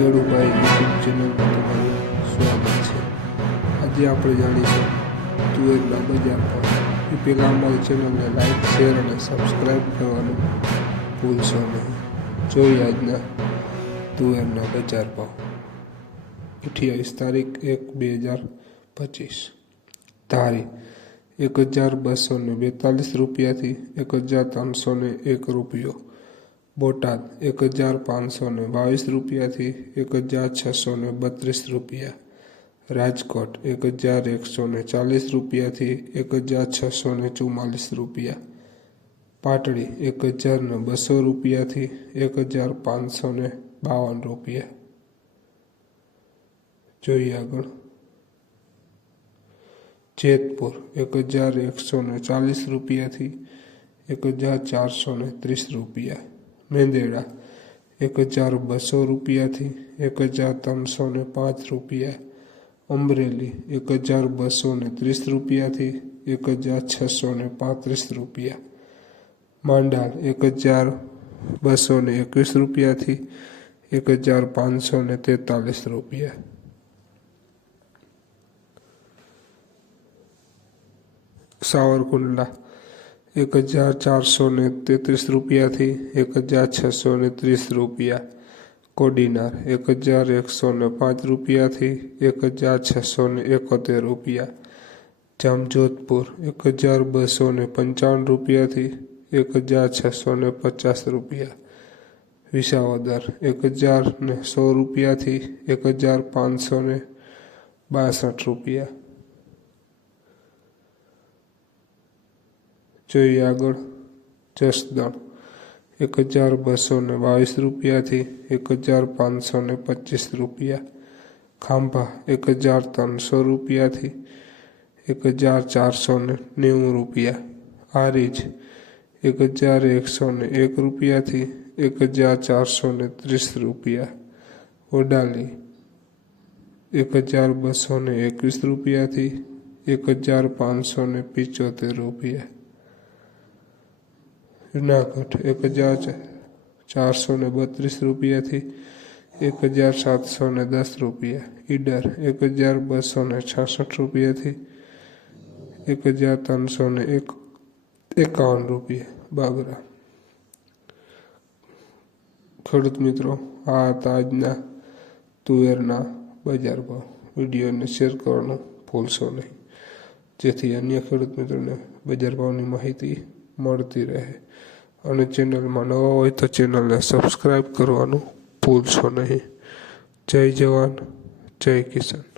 ગળુભાઈ YouTube ચેનલમાં તમારું સ્વાગત છે. આજે આપણે જાણીશું તુવેરના બજાર ભાવ એ પહેલાં અમારી ચેનલને લાઈક, શેર અને સબસ્ક્રાઈબ કરવાનું ભૂલશો નહીં. જોઈએ આજના તુવેરના બજાર ભાવ. અઠ્યાવીસ તારીખ એક બે હજાર પચીસ. ધારી એક હજાર બસો બેતાલીસ રૂપિયાથી એક હજાર ત્રણસો એક રૂપિયો. બોટાદ એક હજાર પાંચસો ને બાવીસ રૂપિયાથી એક હજાર છસો ને બત્રીસ રૂપિયા. રાજકોટ એક હજાર એકસો ને ચાલીસ રૂપિયાથી એક હજાર છસો ને ચુમ્માલીસ રૂપિયા. પાટડી એક હજાર ને બસો રૂપિયાથી એક હજાર પાંચસો ને બાવન રૂપિયા. જોઈએ આગળ. જેતપુર એક હજાર એકસો ને ચાલીસ રૂપિયાથી એક હજાર ચારસો ને ત્રીસ રૂપિયા. મેંદેડા. એક હજાર બસો રૂપિયાથી એક હજાર ત્રણસો ને પાંચ રૂપિયા. અમરેલી, એક હજાર બસો ને ત્રીસ રૂપિયાથી એક હજાર છસો ને પાંત્રીસ રૂપિયા. માંડાલ, એક હજાર બસો ને એકવીસ રૂપિયાથી એક હજાર પાંચસો ને તેતાલીસ રૂપિયા. સાવરકુંડલા એક હજાર ચારસો ને તેત્રીસ રૂપિયાથી એક હજાર છસો ને ત્રીસ રૂપિયા. કોડીનાર એક હજાર એકસો ને પાંચ રૂપિયાથી એક હજાર છસો ને એકોતેર રૂપિયા. જામજોધપુર એક હજાર બસો ને પંચાવન રૂપિયાથી એક હજાર છસો ને પચાસ રૂપિયા. વિસાવદર એક હજાર ને સો રૂપિયાથી એક હજાર પાંચસો ને બાસઠ રૂપિયા. જોઈએ આગળ જસદણ એક હજાર બસો ને બાવીસ રૂપિયાથી એક હજાર પાંચસો ને પચીસ રૂપિયા. ખાંભા, એક હજાર ત્રણસો રૂપિયાથી એક હજાર ચારસો ને નેવું રૂપિયા. આરીજ, એક હજાર એકસો ને એક રૂપિયાથી એક હજાર ચારસો ને ત્રીસ રૂપિયા. ઓડાલી, એક હજાર બસો ને એકવીસ રૂપિયાથી એક હજાર પાંચસો ને પિચોતેર રૂપિયા. જુનાગઢ એક હજાર ચારસો ને બત્રીસ રૂપિયાથી એક હજાર સાતસો ને દસ રૂપિયા. ઈડર એક હજાર બસો ને છાસઠ રૂપિયાથી એક હજાર ત્રણસો ને એક, એકાવન રૂપિયા. બાબરા. ખેડૂત મિત્રો, આ હતા આજના તુવેરના બજાર ભાવ. વિડીયોને શેર કરવાનું ભૂલશો નહીં. જેથી અન્ય ખેડૂત મિત્રોને બજાર ભાવની માહિતી મળતી રહે. અને ચેનલમાં નવા હોય તો ચેનલને સબસ્ક્રાઈબ કરવાનું ભૂલશો નહીં. જય જવાન, જય કિસાન.